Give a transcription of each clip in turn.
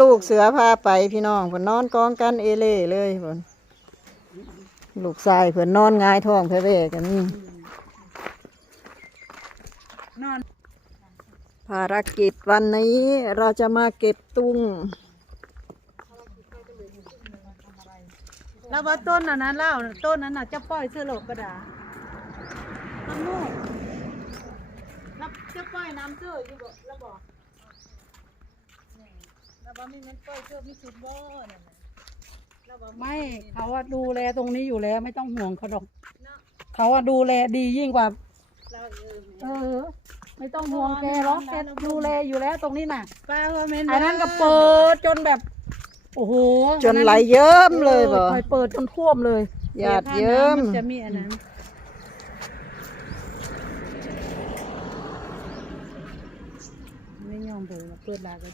ลูกเสือพาไปพี่น้องเพิ่นนอนกองกันเอเล่เลยเพิ่นลูกชายเพิ่นนอนหงายท้องแพ้เวกันนี่นอนภารกิจวันนี้เราจะมาเก็บตุ้งแล้วว่าต้นน่ะนะเล่าต้นนั้นน่ะจะปล่อยเสื้อโลกกระดาษต้นนู้นแล้วจะปล่อยน้ำเสื้ออยู่บ่แล้วบอกแล้ วว่ามีเงินปล่อยเสื้อมีชุดบ่นั่นน่ะแล้วว่าไม่เขาอะดูแลตรงนี้อยู่แล้วไม่ต้องห่วงเขาดอกเนาะเขาอะดูแลดียิ่งกว่า เราเออเออ ไม่ต้องห่วงแกหรอกแกดูแลอยู่แล้วตรงนี้น่ะป้าว่าแม่นอันนั้นก็เปิดจนแบบ โอ้โหจนไหลเยิ้มเลยบ่คอยเปิดจนท่วมเลย หยาดเยิ้มมันจะมีอันนั้นไม่ยอมเปิดหรอกเปิดลาก็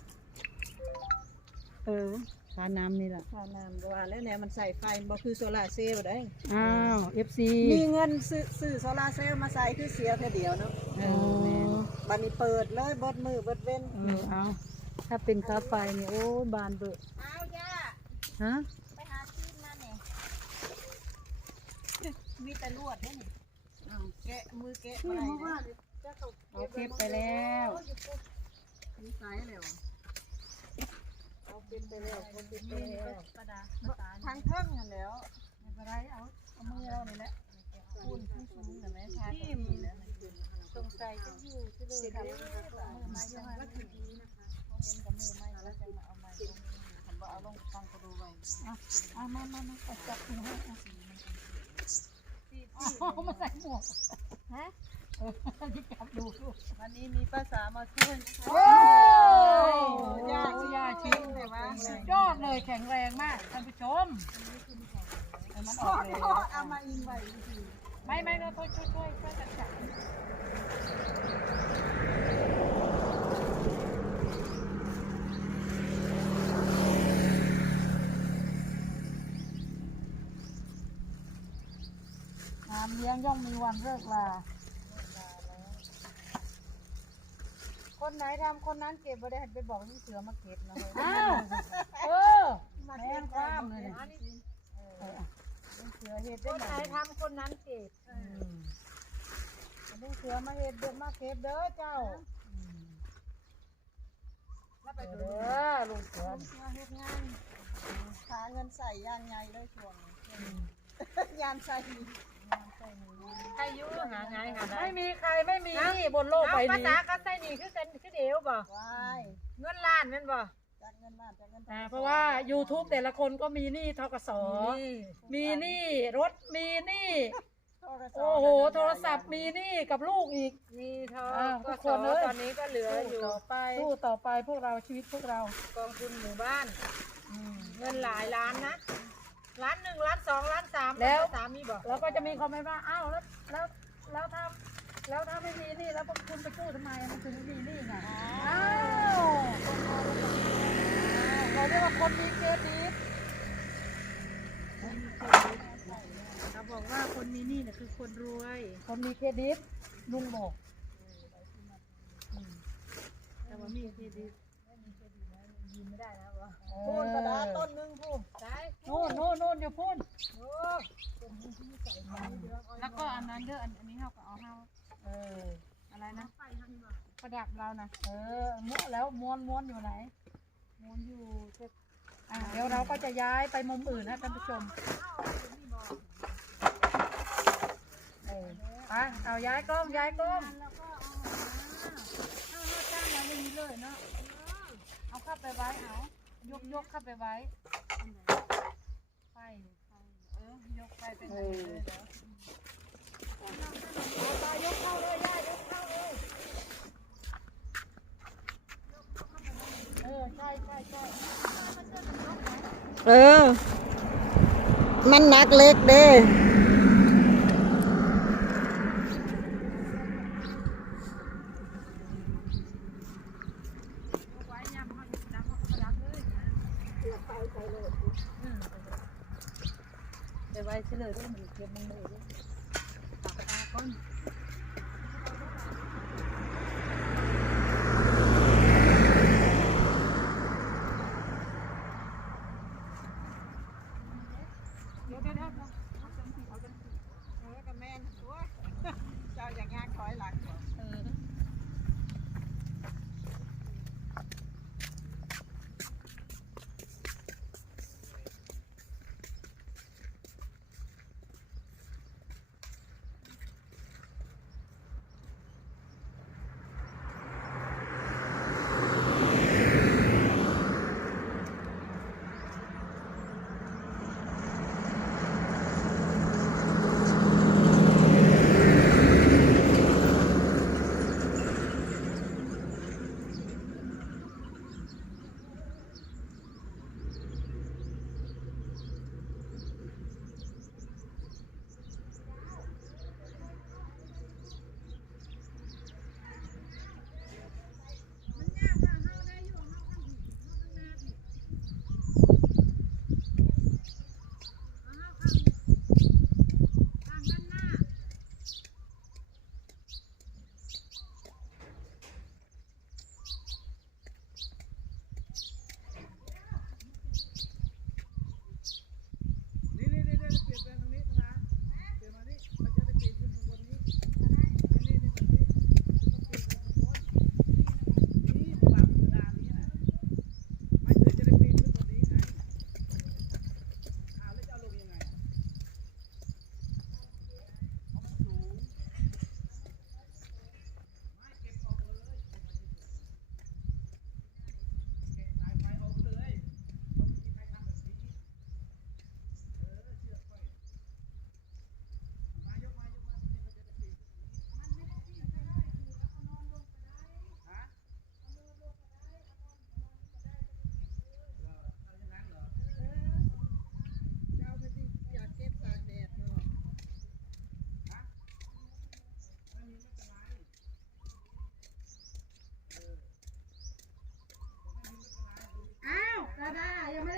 เออทาน้ำนี่แหละค่าน้ำว่าแล้วแนวมันใส่ไฟบ่คือโซลาร์เซลล์ได้ อ้าวเอฟซีมีเงินซื้อซื้อโซลาร์เซลล์มาใส่คือเสียแค่เดียวเนาะเออแม่นบัดนี้เปิดเลยเบิดมือเบิดเว้นเออเอาถ้าเป็นค่าไฟนี่โอ้ยบานเบิดเอาย่าฮะไปหาที่มาเนี่ยมีแต่ลวดเด้นี่อ้าวแกะมือแกะไปนะจะตกเอาเก็บไปแล้วมีสายแล้ว เอาเป็นไปแล้วเอาเป็นไปแล้วประดาประดาทางเพิ่งกันแล้วไม่เป็นไรเอาเอามือเรานี่แหละคูณขึ้นสูงเห็นไหมทางที่สงสัยจะอยู่ที่เลยค่ะมือไม้ยังไงว่าถึงดีนะคะเห็นกับมือไม้แล้วจะมาเอาไม้ลงผมว่าเอาลงฟังกระดูไว้เอามามามาเอาจับถุงให้เอาเอามาใส่หมวกฮะเออที่ จับดูวันนี้มีภาษามาช่วยนะคะโอ้ยายายยาชิชิงงแต่ว่ายอดเลยแข็งแรงมากท่านผู้ชมมันออกเลยเอามาอินไว้ไม่ไม่เราช่วยช่วยช่วยกันจับงานเลี้ยงย่อมมีวันเลิกลา คนไหนทำคนนั้นเก็บบ่ได้ไปบอกที่เสือมาเก็บนะอ้าวเออแม่นความเลยเนี่ยเสือเห็ดได้ไหนทำคนนั้นเก็บลูกเสือมาเห็ดเดือมาเก็บเด้อเจ้าแล้วไปเอดูอลูกเสือมาเฮ็ดงานหาเงินใส่ยางไงเลยช่วงยามใส่ ใครอยู่หาไงหาได้ไม่มีใครไม่มีหนี่บนโลกใบภานี้ษาก็ใส่นี่คือกันคือเดียวบ่วายเงินล้านแม่นบ่จากเงินบ้านจากเงินอ่าเพราะว่า YouTube แต่ละคนก็มีหนี้ทกสมีหนี้รถมีหนี้โอ้โห โทรศัพท์มีหนี้กับลูกอีกมีทออ่าก็ทุกคนเลยตอนนี้ก็เหลืออยู่ต่อไปสู้ต่อไปพวกเราชีวิตพวกเรากองทุนหมู่บ้านเงินหลายล้านนะ ล้านหนึ่งล้านสองล้านสามแล้วสามมีบ่แล้วก็จะมีคอมเมนต์ว่าอ้าวแล้วแล้วแล้วถ้าแล้วถ้าไม่มีหนี้แล้วพวกคุณไปกู้ทำไมมันถึงไม่มีหนี้ไงอ้าวเราเรียกว่าคนมีเครดิตเขาบอกว่าคนมีหนี้น่ะคือคนรวยคนมีเครดิตลุงบอกแต่ว่ามีเครดิตพูนกระดาษต้นห อยู่พุ่นแล้วก็อันนั้นเด้ออันอันนี้เฮาก็เอาเฮาเออ อะไรนะประดับเรานะเออม้วนแล้วม้วนม้วนอยู่ไหนมูลอยู่เจ็ดอะเดี๋ยวเราก็จะย้ายไปมุมอื่นนะท่านผู้ชมเออไปเอาย้ายกล้องย้ายกล้องแล้วก็เอาเอาเอาจ้างมาอย่างนี้เลยเนาะเอาเข้าไปไว้เอายกยกเข้าไปไว้ไฟ เออยกไปเป็นไรเลยเดี๋ยวตายกเข้าเลยย่ายกเข้าเลยเออใช่ใช่ใช่เออ มันหนักเล็กเด้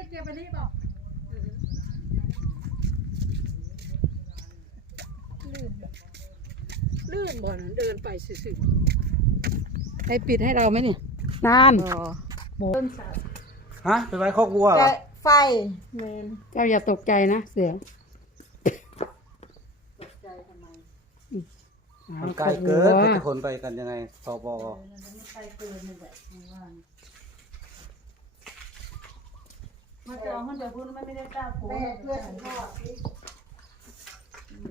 ดายังไม่ได้เก็บอันนี้บอกลื่นลื่นบ่อนเดินไปสื่อๆให้ปิดให้เราไหมนี่นานอ๋อฮะไปไว้คอกวัวเหรอไฟเมนเจ้าอย่าตกใจนะเสือมันไกลเกินเขาจะขนไปกันยังไงสบมาจองมันเดี๋ยว พูดมันไม่ได้กล้าพูดแม่เพื่อนฉันทอดสิ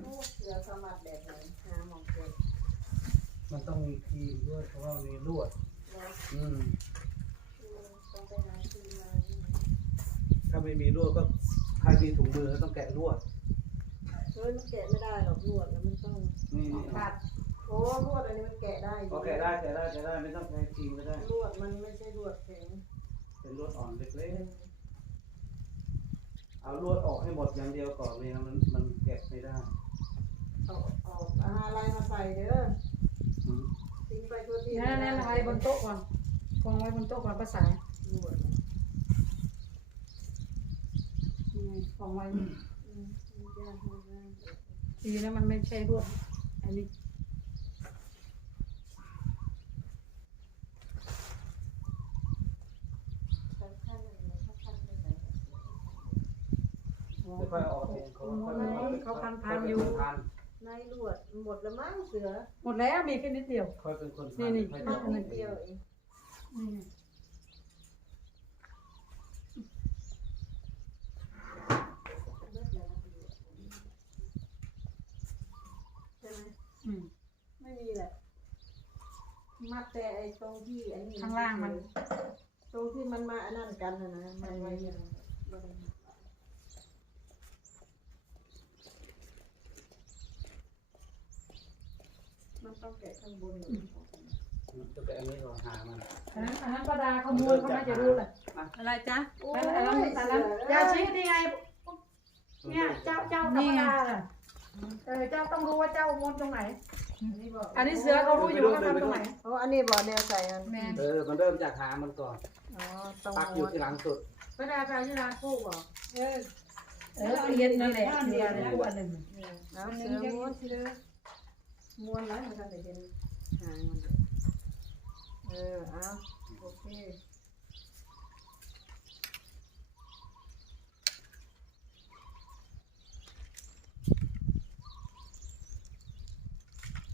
ลูกเสือสมัดแบบไหนหาหมองเกิดมันต้องมีครีมด้วยเพราะว่ามีลวด อืมต้องไปหาซื้อมาถ้าไม่มีลวดก็ใครมีถุงมือก็ต้องแกะลวด เฮ้ยมันแกะไม่ได้หรอกลวดแล้วมันต้องนี่นี่ตัดโอ้ลวดอันนี้มันแกะได้อยู่ก็แกะได้แกะได้แกะได้ไม่ต้องใช้ครีมก็ได้ลวดมันไม่ใช่ลวดแข็งเป็นลวดอ่อนเล็กๆ เอาลวดออกให้หมดอย่างเดียวก่อนเลยนะมันมันแกะไม่ได้เอาเอาอาหารอะไรมาใส่เด้ออืมทิ้งไปทั่วที่นั่นนั่นอะไรบนโต๊ะก่อนกองไว้บนโต๊ะก่อนภาษาลวดกองไว้อืมมันยากมากเลยดีนะมันไม่ใช่รวดอันนี้ สำคัญเลยสำคัญเลยไหน เดี๋ยวค่อยเอาออกเองเขาค่อยไปเอาเขาพันพันอยู่พันในลวดหมดแล้วมั้งเสือหมดแล้วมีแค่นิดเดียว ค่อยเป็นคนนี่พันนี่ ค่อยเอาจะนิดเดียวเองนี่ไงเลิกแล้วนะใช่ไหมอืม ไม่มีแหละมัดแต่ไอ้ตรงที่อันนี้ข้างล่างมัน ตรงที่มันมาอันนั้นกันนะนะมันไว้อย่างนั้นบ่ได้มัดไว้ มันต้องแกะข้างบนหนึ่งจะแกะอันนี้ก่อนหามันอันนั้นอันนั้นประดาขโมยเขาน่าจะรู้แหละอะไรจ๊ะโอ้อันนั้นอันนั้นยาชี้นี่ไงเนี่ยเจ้าเจ้าธรรมดาน่ะเออเจ้าต้องรู้ว่าเจ้ามนตรงไหน อันนี้เสือเขารู้อยู่ว่าเขาทำตรงไหนโอ้อันนี้บ่อแนวใส่อันแม่เออมันเริ่มจากหามันก่อนอ๋อต้องปักอยู่ที่หลังสุดประดาไปที่ร้านคู่บอกเออเออเรียนนั่นแหละเรียนในตัวหนึ่งเอาเสือม้วน ม้วนแล้วมันก็จะเห็นหางมันเออเอาโอเค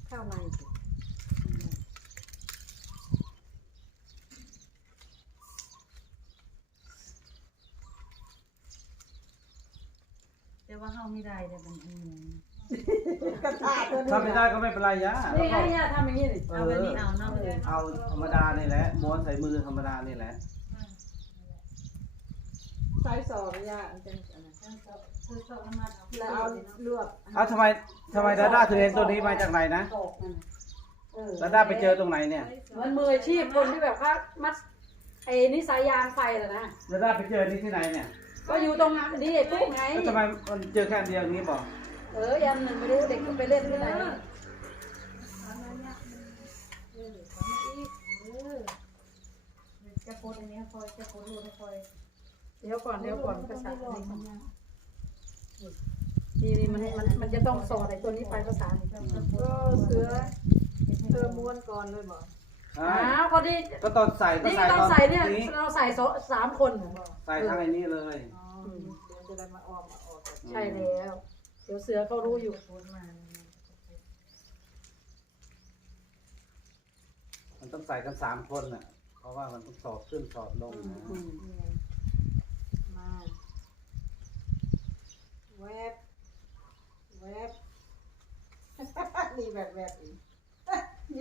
เข้าในสิแต่ว่าเฮาไม่ได้เดี๋ยวมันอืม กระทะตัวนี้ถ้าไม่ได้ก็ไม่เป็นไรยะนี่ไงเนี่ยทำอย่างนี้นี่เอาแบบนี้เอาเนาะเลยเอาธรรมดานี่แหละม้วนใส่มือธรรมดานี่แหละใส่สองอย่างจังอันนั้นคือสองมาเอาแล้วเอาลวดเอาทำไมทำไมดาด้าถึงเห็นตัวนี้มาจากไหนนะตอกนั่นน่ะเออดาด้าไปเจอตรงไหนเนี่ย มันมืออาชีพคนที่แบบว่ามัดไอ้นิสายยางไฟเหรอนะดาด้าไปเจอนี่ที่ไหนเนี่ย ก็อยู่ตรงนี้ไอ้ปุ๊กไงแล้วทำไมมันเจอแค่อันเดียวอย่างนี้บอกเออยันหนึ่งไม่รู้เด็กก็ไปเล่นที่ไหนจะโพสอันนี้คอยจะโพสรูปคอยเดี๋ยวก่อนเดี๋ยวก่อนภาษานี่นี่มันมันมันจะต้องสอดไอ้ตัวนี้ไปภาษาก็เสือเธอม้วนก่อนเลยบอกอ้าวพอดีก็ตองใส่ก็นี่ใส่ก็ตอนใส่เนี่ยเราใส่สสามคนน่ะใส่ทางไอ้นี้เลยเดี๋ยวจะได้มาออกมาออกใช่แล้ว เดี๋ยวเสือเขารู้อยู่มันต้องใส่กันสามคนน่ะ เพราะว่ามันต้องสอดขึ้นสอดลงนะอืมมาแวบแวบ นี่แบบแบบอีก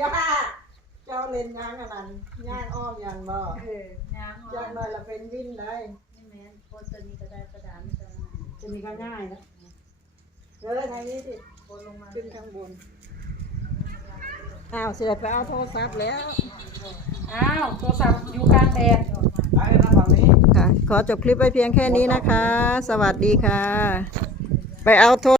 ย่าเจ้าเล่นยางอันนั้นย่างอ้อมยันบ่เออน้ำย่างหน่อยละเป็นวินได้นี่แม่นโพสต์ตัวนี้ก็ได้ประดาไม่ต้องจะมีก็ง่ายนะ เออทางนี้สิโพสต์ลงมาขึ้นข้างบน อ้าวเสียไปเอาโทรศัพท์แล้ว อ้าวโทรศัพท์อยู่กลางแดดไอ้นะฝั่งนี้ ค่ะ ขอจบคลิปไว้เพียงแค่นี้นะคะ สวัสดีค่ะ ไปเอาโทร